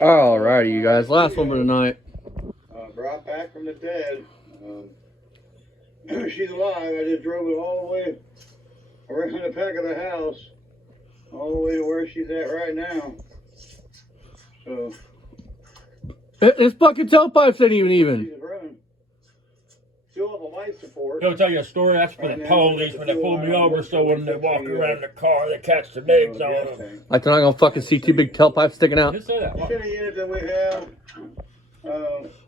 Alrighty, you guys. Last one for tonight. Brought back from the dead. She's alive. I just drove it all the way around the back of the house, all the way to where she's at right now. So His fucking tailpipes ain't even. she's running. Still have a life support. He'll tell you a story. That's for the police when they pull me over. So when they walk around the car, they catch the legs on them. Like they're not gonna fucking see two big tailpipes sticking out. Just say that. Shitty unit that we have.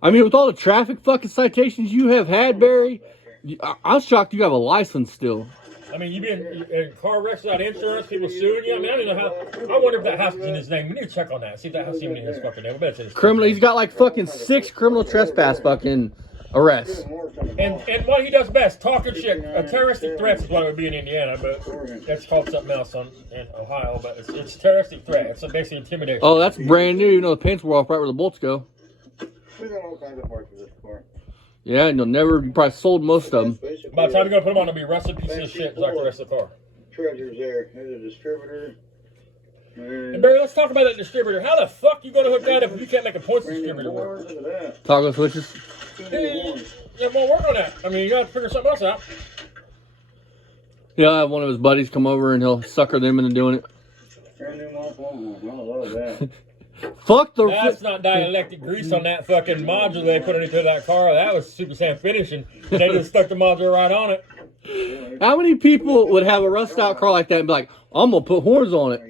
I mean, with all the traffic fucking citations you have had, Barry, I'm shocked you have a license still. I mean, you've been in car wrecks without insurance, people suing you. I mean, I don't even know how. I wonder if that house is in his name. We need to check on that. See if that house is even in his fucking name. I bet it's in his Criminal. He's got like fucking 6 criminal trespass fucking arrests. And what he does best, talking shit. Terroristic threats is what it would be in Indiana, but that's called something else in Ohio. But it's terroristic threat. It's basically intimidation. Oh, that's brand new. You know, the paints were off right where the bolts go. We got all kinds of parts of this car. Yeah, and you probably sold most of them. By the time you go put them on, they'll be rusted pieces of shit like the rest of the car. Treasures there. There's a distributor. And Barry, let's talk about that distributor. How the fuck you gonna hook that up if you can't make a points distributor work? Look at that. Toggle switches. Yeah, well, work on that. I mean, you gotta figure something else out. Yeah, I have one of his buddies come over and he'll sucker them into doing it. Brand new Mach. I love that. Fuck the. That's not dielectric grease on that fucking module they put into that car. That was Super Saiyan finishing. They just stuck the module right on it. How many people would have a rust out car like that and be like, I'm gonna put horns on it?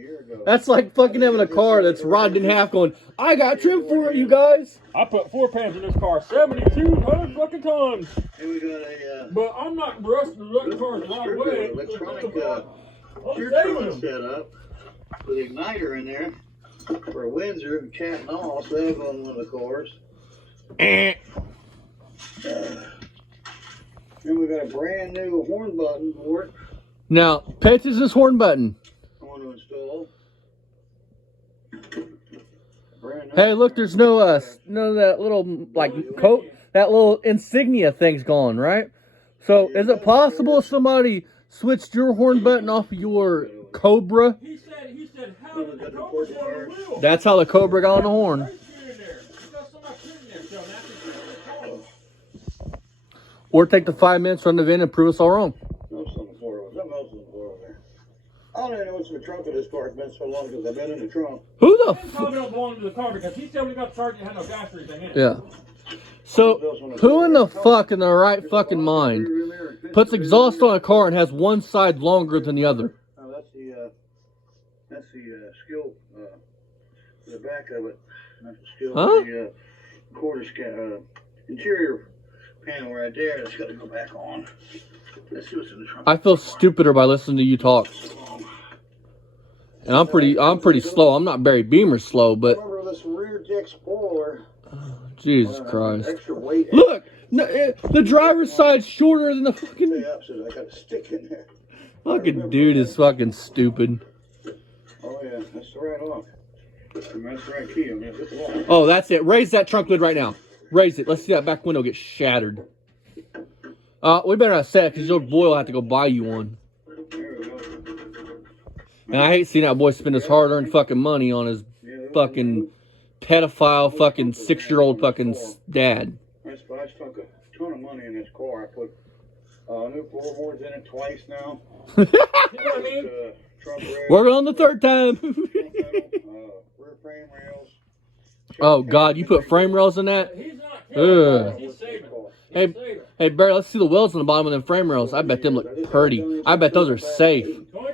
That's like fucking having a car that's rodded in half going, I got trim for it, you guys. I put 4 pans in this car, 7,200 fucking tons. And we got a But I'm not rusting the cars the right way. electronic I'm gear saving truck them. set up with an igniter in there for a Windsor and cat and all, so that'll go on one of the cars. And we got a brand new horn button for it. Now, pay attention to this horn button. I want to install. Brand new. Hey, look, there's no none of that little like coat, that little insignia thing's gone, right? So, is it possible somebody switched your horn button off of your Cobra? He said, how did the Cobra get on the wheel? That's how the Cobra got on the horn. Or take the 5 minutes, run the VIN, and prove us all wrong. Something else on the floor over there. I don't even know what's in the trunk of this car. It's been so long because I've been in the trunk. Who the He probably don't belong to the car because he said when he got charged, it had no gas or anything in it. Yeah. So, who in the fuck in their right fucking mind puts exhaust on a car and has one side longer than the other? Oh, that's the skill, the back of it. That's the skill Huh? for the interior panel right there. That's got to go back on. Let's see what's in the trunk. I feel stupider by listening to you talk. And I'm pretty slow. I'm not Barry Beamer slow, but Remember this rear deck spoiler. Jesus Christ. Extra weight. Look, no, the driver's side's shorter than the fucking The opposite. I got a stick in there. fucking dude is fucking stupid. Oh yeah, that's the right lock. And that's the right key. I'm gonna hit the lock. Oh, that's it. Raise that trunk lid right now. Raise it. Let's see that back window get shattered. We better not say it because your boy will have to go buy you one. There we go. And I hate seeing that boy spend his hard-earned fucking money on his fucking pedophile fucking 6-year-old fucking dad. I spent a ton of money in this car. I put new floorboards in it twice now. You know what I mean? Trunk rails, Working on the third time. rear frame rails. Oh God, you put frame rails in that? He's not killing Ugh. us. He's saving. Hey, He's saving. hey Barry, let's see the welds on the bottom of them frame rails. I bet them look pretty. I bet those are safe. The only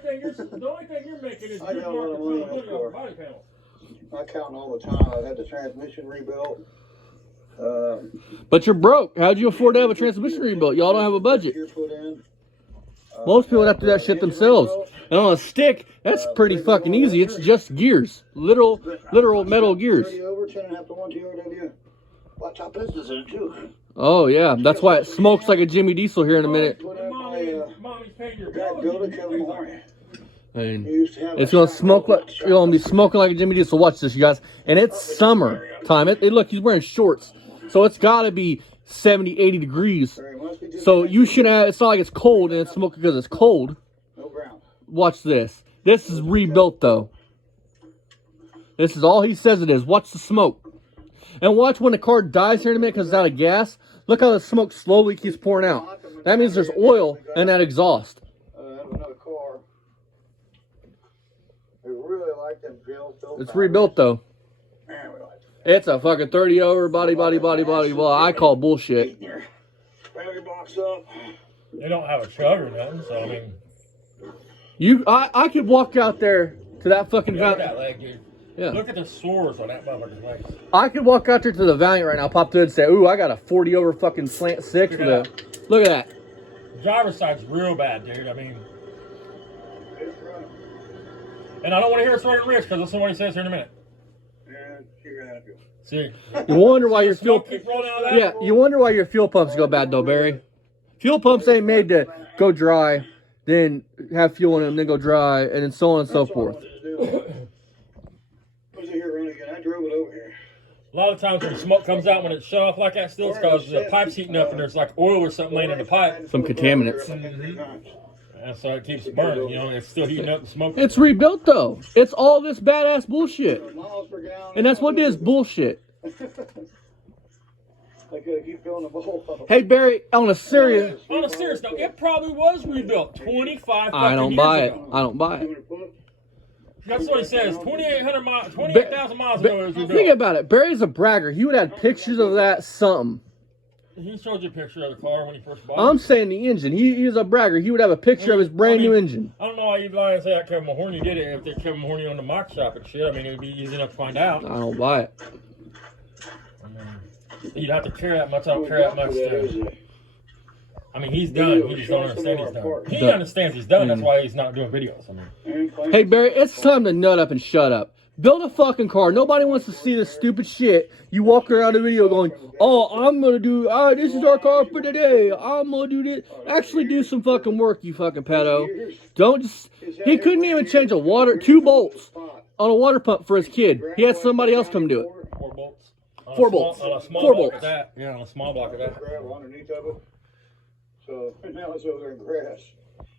thing you're making is I you're got a lot of marking money in this money off the car. body panel. I count all the time. I've had the transmission rebuilt. But you're broke. How'd you afford to have a transmission rebuilt? Y'all don't have a budget. Gear put in. Most people would have to do that shit themselves. And on a stick, that's pretty fucking easy. It's just gears. Literal metal gears. 30 over, 10.5 to 1 TRW. Laptop business in it too. Oh yeah, that's why it smokes like a Jimmy Diesel here in a minute. Put in my Mommy's paying your guy bills. built it, Kevin Moore. I mean, He used to have it's a gonna shop smoke on like you're gonna be smoking like a Jimmy Diesel. Watch this, you guys. And it's summer time. It look, he's wearing shorts, so it's gotta be 70, 80 degrees. So you should have. It's not like it's cold and it's smoking because it's cold. No ground. Watch this. This is rebuilt though. This is all he says it is. Watch the smoke. And watch when the car dies here in a minute because it's out of gas. Look how the smoke slowly keeps pouring out. That means there's oil in that exhaust. Another car. We really like them built. It's rebuilt though. Man, we like It's a fucking 30 over body. Well, I call bullshit. battery box up. They don't have a chug or nothing, so I mean. I could walk out there to that fucking Look at Valiant. that leg, dude. Yeah. Look at the sores on that motherfucker's legs. I could walk out there to the Valiant right now, pop through and say, ooh, I got a 40 over fucking slant 6 with a. Look at that. Driver's side's real bad, dude. I mean. And I don't want to hear it's running rich because listen to what he says here in a minute. See? You wonder why your fuel. Smoke keep rolling out of that? Yeah, you wonder why your fuel pumps go bad though, Barry. Fuel pumps ain't made to go dry, then have fuel in them, then go dry, and then so on and so forth. I drove it over here. A lot of times when smoke comes out when it's shut off like that still, it's because the pipe's heating up and there's like oil or something laying in the pipe. Some contaminants. And so it keeps burning, you know, it's still heating up the smoke. It's rebuilt though. It's all this badass bullshit. And that's what it is, bullshit. I gotta keep filling the bowl. Hey Barry, on a serious note, it probably was rebuilt 25 I don't years buy it. ago. I don't buy it. That's what he says. 28,000 miles ago it was rebuilt. Think about it. Barry's a bragger. He would have pictures of that something. He showed you a picture of the car when he first bought it. I'm saying the engine. He's a bragger. He would have a picture of his brand new engine. I don't know why you'd lie and say that Kevin Mahorny did it if they're Kevin Mahorny on the Mach shop and shit. I mean, it would be easy enough to find out. I don't buy it. I mean, you'd have to care that much. I don't care that much. I mean, he's done. He just don't understand he's done. He understands he's done. That's why he's not doing videos. I mean, Hey Barry, it's time to nut up and shut up. Build a fucking car. Nobody wants to see this stupid shit. You walk around the video going, oh, I'm gonna do, this is our car for today. I'm gonna do this. Actually do some fucking work, you fucking pedo. Don't just, he couldn't even change two bolts on a water pump for his kid. He had somebody else come do it. 4 bolts. Four bolts. On a small 4 block bolts. of that. Yeah, on a small block of that. Underneath of it. So now it's over there in grass.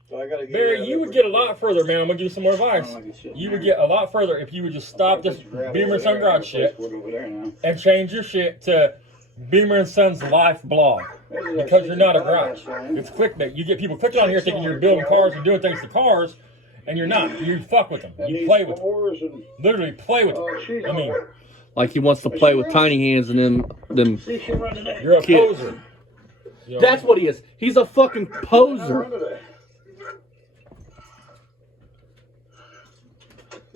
So I gotta get Barry, you would get a lot further, man. I'm gonna give you some more advice. You would get a lot further if you would just stop this Beamer and Son Garage shit and change your shit to Beamer and Son's Life blog. Because you're not a garage. It's clickbait. You get people clicking on here thinking you're building cars and doing things to cars, and you're not. You fuck with them. You play with them. Literally play with them. I mean, like he wants to play with tiny hands and them you're a kids. poser. You know? That's what he is. He's a fucking poser.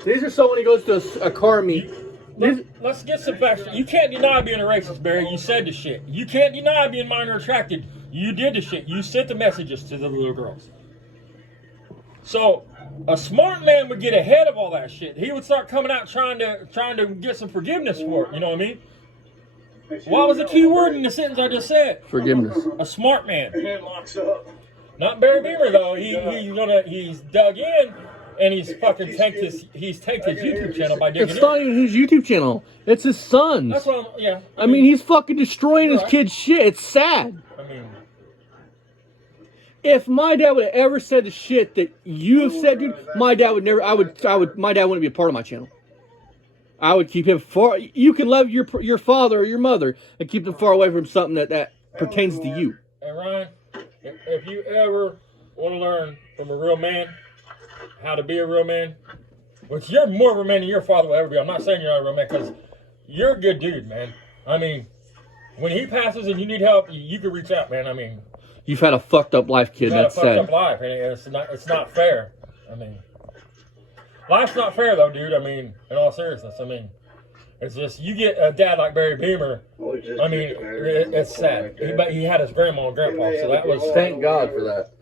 These are so when he goes to a car meet. Let's get some facts. You can't deny being a racist, Barry. You said the shit. You can't deny being minor attracted. You did the shit. You sent the messages to the little girls. So a smart man would get ahead of all that shit. He would start coming out trying to get some forgiveness for it. You know what I mean? What was the key word in the sentence I just said? Forgiveness. A smart man. Not Barry Beamer though. He's dug in. And he's fucking tanked his YouTube channel by digging It's not even his YouTube channel. It's his son's. That's what I'm, yeah. I mean, he's fucking destroying his kid's shit. It's sad. I mean, if my dad would have ever said the shit that you have said, dude, my dad would never. My dad wouldn't be a part of my channel. I would keep him far. You can love your father or your mother and keep them far away from something that pertains to you. and Ryan, if you ever want to learn from a real man how to be a real man, which you're more of a man than your father will ever be. I'm not saying you're not a real man, because you're a good dude, man. I mean, when he passes and you need help, you can reach out, man. I mean, you've had a fucked up life, kid. That's sad. Fucked up life, and it's not fair. I mean, life's not fair though, dude. I mean, in all seriousness, I mean, it's just you get a dad like Barry Beamer. I mean, it's sad. But he had his grandma and grandpa, so that was. Thank God for that.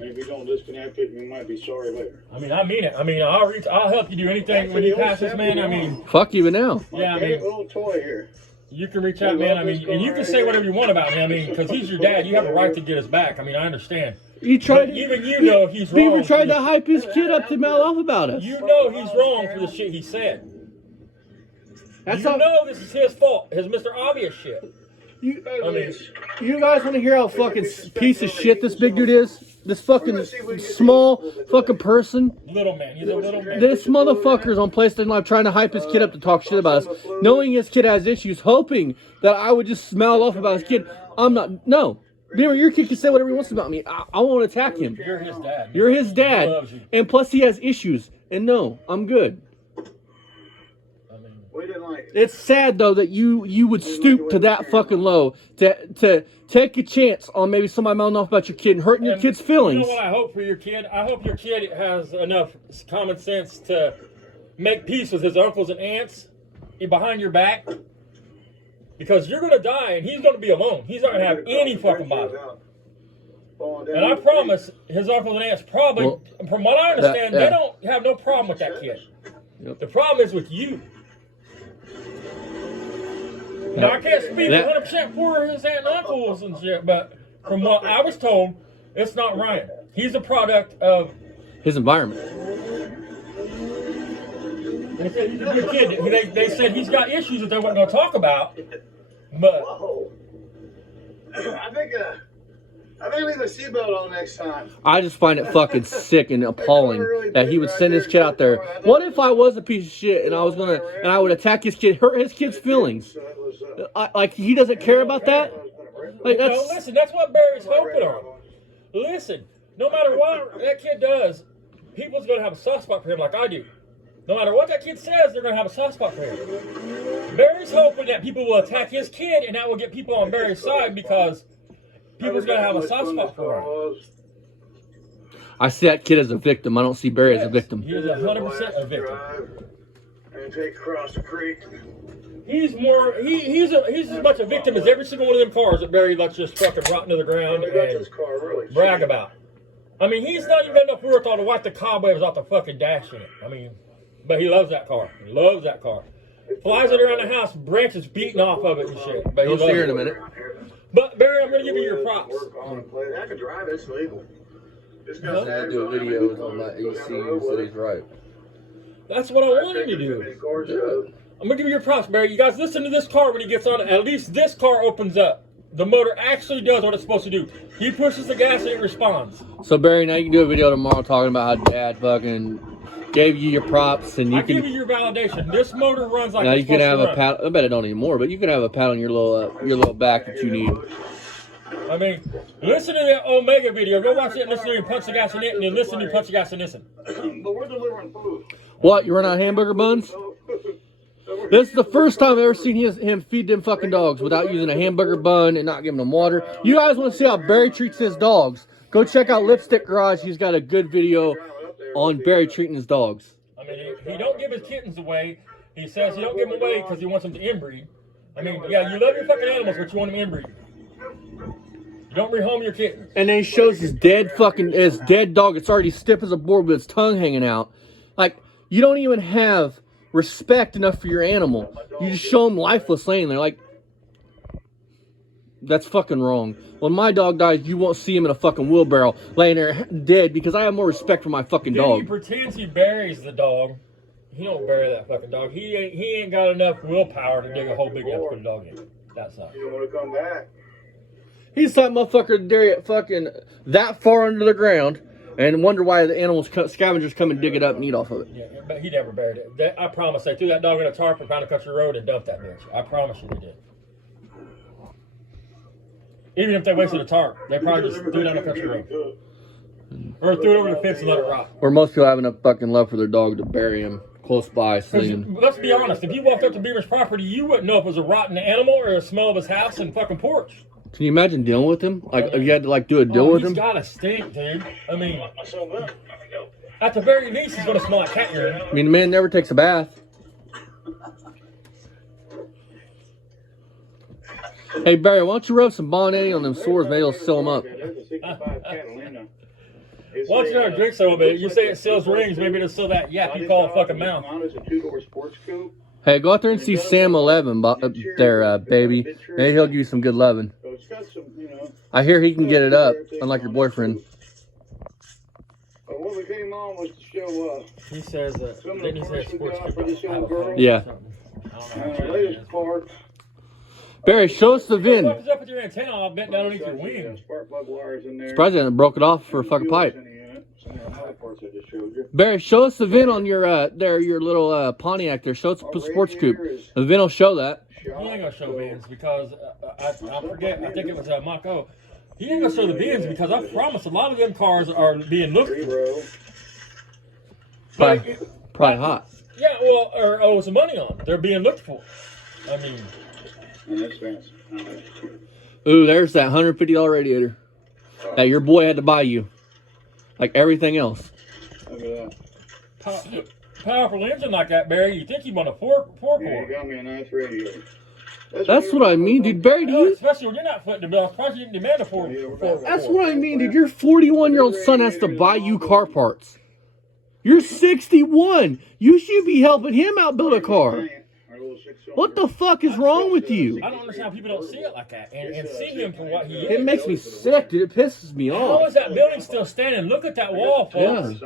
If you don't disconnect it, you might be sorry later. I mean, I mean it. I mean, I'll help you do anything when he passes, man. I mean, fuck even now. Yeah, I mean, little toy here. You can reach out, man. I mean, and you can say whatever you want about me. I mean, because he's your dad, you have a right to get his back. I mean, I understand. Even you know he's wrong. Beaver tried to hype his kid up to mouth off about us. You know he's wrong for the shit he said. That's you know this is his fault. His Mr. Obvious shit. You guys want to hear how fucking piece of shit this big dude is? this fucking small fucking person. Little man. He's a little man. This motherfucker's on PlayStation Live trying to hype his kid up to talk shit about us, knowing his kid has issues, hoping that I would just smile off about his kid. I'm not. No. Remember, your kid can say whatever he wants about me. I won't attack him. You're his dad. You're his dad. He loves you. And plus, he has issues. And no, I'm good. We didn't like it. It's sad, though, that you would stoop to that fucking low to take a chance on maybe somebody mouthing off about your kid and hurting your kid's feelings. You know what I hope for your kid? I hope your kid has enough common sense to make peace with his uncles and aunts behind your back. Because you're going to die and he's going to be alone. He's not going to have any fucking body. And I promise his uncles and aunts probably, from what I understand, they don't have no problem with that kid. Yep. The problem is with you. Now, I can't speak 100% for his aunt and uncles and shit, but from what I was told, it's not Ryan. He's a product of his environment. They said he's a good kid. They said he's got issues that they weren't going to talk about, but I think leave a seatbelt on next time. I just find it fucking sick and appalling that he would send his kid out there. What if I was a piece of shit and I would attack his kid, hurt his kid's feelings? Like he doesn't care about that? Like that's. No, listen, that's what Barry's hoping on. Listen, no matter what that kid does, people's going to have a soft spot for him like I do. No matter what that kid says, they're going to have a soft spot for him. Barry's hoping that people will attack his kid and that will get people on Barry's side because people's going to have a soft spot for him. I see that kid as a victim. I don't see Barry as a victim. He's 100% a victim. And take across the creek. He's as much a victim as every single one of them cars that Barry lets just fucking rot into the ground and brag about. I mean, he's not even got enough wherewithal to wipe the cobwebs off the fucking dash in it. I mean, but he loves that car. He loves that car. Flies it around the house, branches beating off of it and shit. But You'll see her in a minute. But Barry, I'm going to give you your props. I can drive, it's legal. I do a video on my ECU, so he's right. That's what I wanted to do. I'm going to give you your props, Barry. You guys listen to this car when he gets on it. At least this car opens up. The motor actually does what it's supposed to do. He pushes the gas and it responds. So, Barry, now you can do a video tomorrow talking about how Dad fucking gave you your props. And you can give you your validation. This motor runs like now it's you can have supposed a to run. pat. I bet it don't anymore, but you can have a pat on your little back that you need. I mean, listen to the Omega video. Go watch it and listen to him punch the gas in it, and then listen to him punch the gas in this. But we're delivering food. What? You run out of hamburger buns? This is the first time I've ever seen him feed them fucking dogs without using a hamburger bun and not giving them water. You guys want to see how Barry treats his dogs? Go check out Lipstick Garage. He's got a good video on Barry treating his dogs. I mean, he don't give his kittens away. He says he don't give them away because he wants them to inbreed. I mean, yeah, you love your fucking animals, but you want them inbreed. You don't rehome your kittens. And then he shows his dead dog. It's already stiff as a board with its tongue hanging out. Like, you don't even have respect enough for your animal. You just show them lifeless laying there. Like, that's fucking wrong. When my dog dies, you won't see him in a fucking wheelbarrow laying there dead because I have more respect for my fucking Then dog. he pretends he buries the dog. He don't bury that fucking dog. He ain't got enough willpower to dig a hole big enough to put a dog in. That's not. You don't want to come back. He's that motherfucker to dare it fucking that far under the ground and wonder why the animals, scavengers come and dig it up and eat off of it. Yeah, but he never buried it. I promise. They threw that dog in a tarp and found a country road and dumped that bitch. I promise you they did. Even if they wasted a tarp, they probably just threw it on a country road. Or threw it over the fence and let it rot. Or most people have enough fucking love for their dog to bury him close by, slinging. Let's be honest. If you walked up to Beamer's property, you wouldn't know if it was a rotten animal or a smell of his house and fucking porch. Can you imagine dealing with him? Like, if you had to like do a deal with him? He's got to stink, dude. I mean, at the very least, he's going to smell like cat urine. I mean, the man never takes a bath. Hey, Barry, why don't you rub some Bonnet on them sores? Maybe it'll seal them up. Why don't you not drink some of it? You say it seals rings, maybe it'll seal that yap you call a fucking mouth. Hey, go out there and see Sam 11 there, baby. Maybe he'll give you some good loving. I hear he can get it up, unlike your boyfriend. What we came on was to show He says didn't he say sports for this young girl. Yeah. Latest part. Barry, show us the VIN. What is up with your antenna all bent down underneath your wing? Spark plug wires in there. Surprised I didn't broke it off for a fucking pipe. Barry, show us the VIN on your your little Pontiac there. Show us the sports coupe. The VIN will show that. He ain't gonna show VINs because I forget. I think it was Mach. He ain't gonna show the VINs because I promise a lot of them cars are being looked for. Probably hot. Yeah, well, or owe some money on. They're being looked for. I mean, ooh, there's that $150 radiator that your boy had to buy you, like everything else. Look at that. Powerful engine like that, Barry. You think you want a four Yeah, core? you got me a nice radiator. That's what I mean, dude. Barry, do you? Especially when you're not footing the bill. I'm surprised you didn't demand a four. That's what I mean, dude. Your 41-year-old son has to buy you car parts. You're 61. You should be helping him out build a car. What the fuck is wrong with you? I don't understand how people don't see it like that and see him for what he is. It makes me sick, dude. It pisses me How off. is that building still standing? Look at that wall, folks.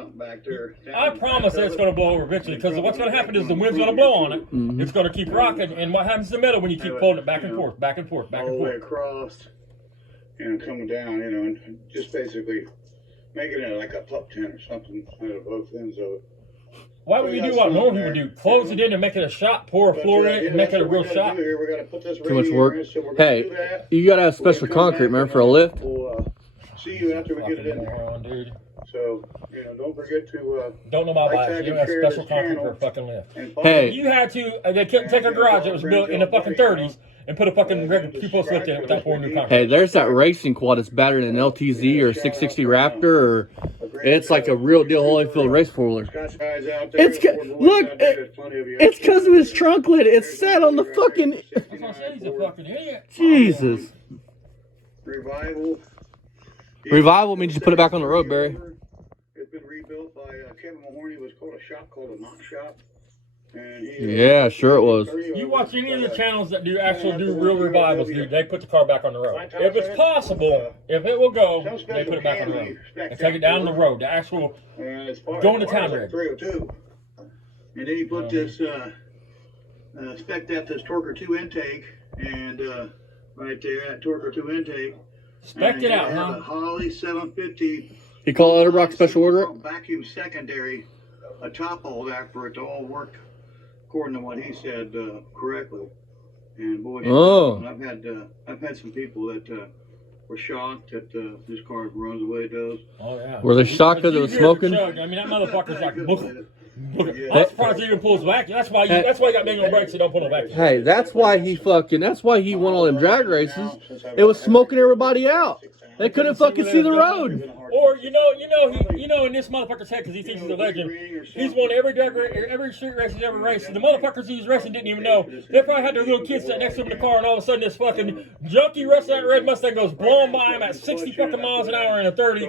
Yeah. I promise that it's going to blow over eventually because what's going to happen is the wind's going to blow on it. Mm-hmm. It's going to keep rocking. And what happens in the middle when you keep pulling it back and forth, back and forth, back all and the way forth? across, coming down, and just basically making it like a pup tent or something out of both ends of it. Why would you do what normal people do? Close it in and make it a shop, pour a floor in it, and make it a real shop. Too much work. Hey, you gotta have special concrete, man, for a lift. We'll see you after we get it in there. Moron, dude. So, don't forget to... Don't know about life. You don't have special concrete for a fucking lift. Hey. You had to, they couldn't take a garage that was built in the fucking 30s and put a fucking regular two-post lift in it without pouring new concrete. Hey, there's that racing quad that's better than an LTZ or 660 Raptor, or it's like a real deal Holyfield race four-wheeler. It's it's because of his trunk lid. It's set on the fucking. That's what I said, he's a fucking idiot. Jesus. Revival means you put it back on the road, Barry. It's been rebuilt by Kevin Mahorny. It was called a shop called a Mach shop. And Yeah, sure it was. You watch any of the channels that do real revivals, dude, they put the car back on the road. If it's possible, if it will go, they put it back on the road. And take it down the road, the actual going to town rig. 302. And then he put this spec that this Torquer 2 intake, and right there, that Torquer 2 intake. Spec it out, huh? huh? A Holly 750. You call Utterbrock special order? Vacuum secondary, a top hole there for it to all work according to what he said correctly. And boy, I've had some people that were shocked that this car runs the way it does. Oh yeah. Were they shocked because it was smoking? I mean, that motherfucker's like. I'm surprised he even pulls back. That's why you got big on brakes. You don't pull no back. Hey, that's why he won all them drag races. It was smoking everybody out. They couldn't fucking see the road. Or in this motherfucker's head, because he thinks he's a legend, he's won every street race he's ever raced. And the motherfuckers he was racing didn't even know. They probably had their little kids sitting next to him in the car, and all of a sudden this fucking junkie rest of that red Mustang goes blowing by him at 60 fucking miles an hour in a 30.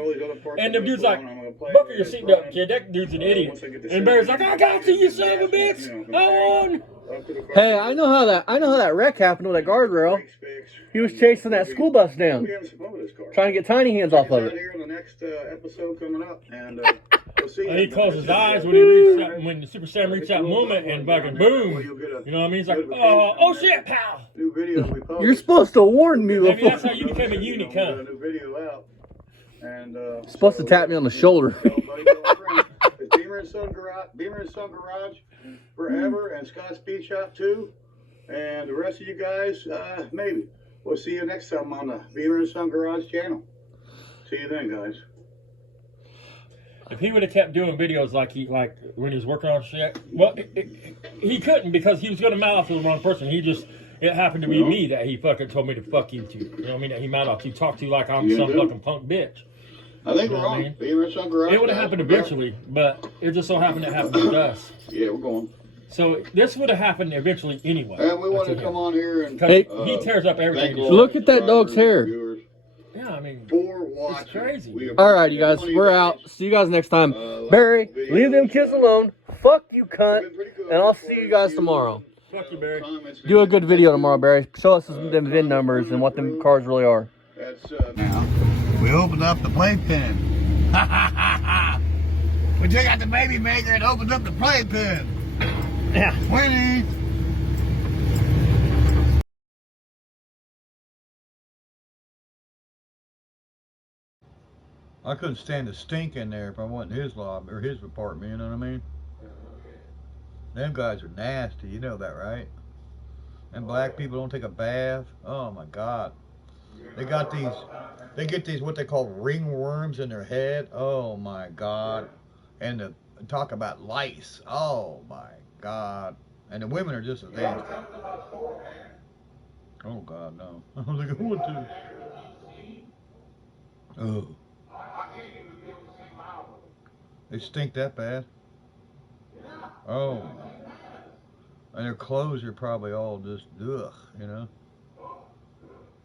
And the dude's like, buckle your seatbelt, kid. That dude's an idiot. And Barry's like, I got you, you son of a bitch. I won. Hey, I know how that wreck happened with that guardrail. He was chasing that school bus down, trying to get tiny hands off of it. And he closed his eyes when he reached that, when the Super Sam reached that moment, and fucking boom. You know what I mean? He's like, oh shit, pal. You're supposed to warn me before. Maybe that's how you became a unique, huh? Supposed to tap me on the shoulder. Beamer and Son Garage forever, and Scott's Speed Shop too, and the rest of you guys, maybe. We'll see you next time on the Beamer and Son Garage channel. See you then, guys. If he would have kept doing videos like when he was working on shit, well, he couldn't because he was going to mouth off to the wrong person. It happened to be me that he fucking told me to fuck you to. You know what I mean? That he mouthed off to, talk to like I'm some fucking punk bitch. I think we're on. Beamer and Son Garage. It would have happened eventually, but it just so happened to happen with us. Yeah, we're going. So this would have happened eventually anyway. And we want to come on here and he tears up everything. Look at that dog's hair. Yeah, I mean, it's crazy. All right, you guys, we're out. See you guys next time. Barry, leave them kids alone. Fuck you, cunt. And I'll see you guys tomorrow. Fuck you, Barry. Do a good video tomorrow, Barry. Show us them VIN numbers and what them cars really are. That's now. We opened up the playpen. We took out the baby maker and opened up the playpen. Yeah. Winnie. I couldn't stand the stink in there if I wasn't in his lobby or his apartment, you know what I mean? Them guys are nasty, you know that, right? And black people don't take a bath. Oh my God. They get these what they call ringworms in their head. Oh my God. And talk about lice. Oh my God. And the women are just as nasty. Oh God, no. I was like, what the? Oh. They stink that bad. Oh. And their clothes are probably all just ugh, you know.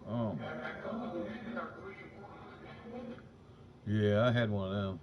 Oh. Yeah, I had one of them.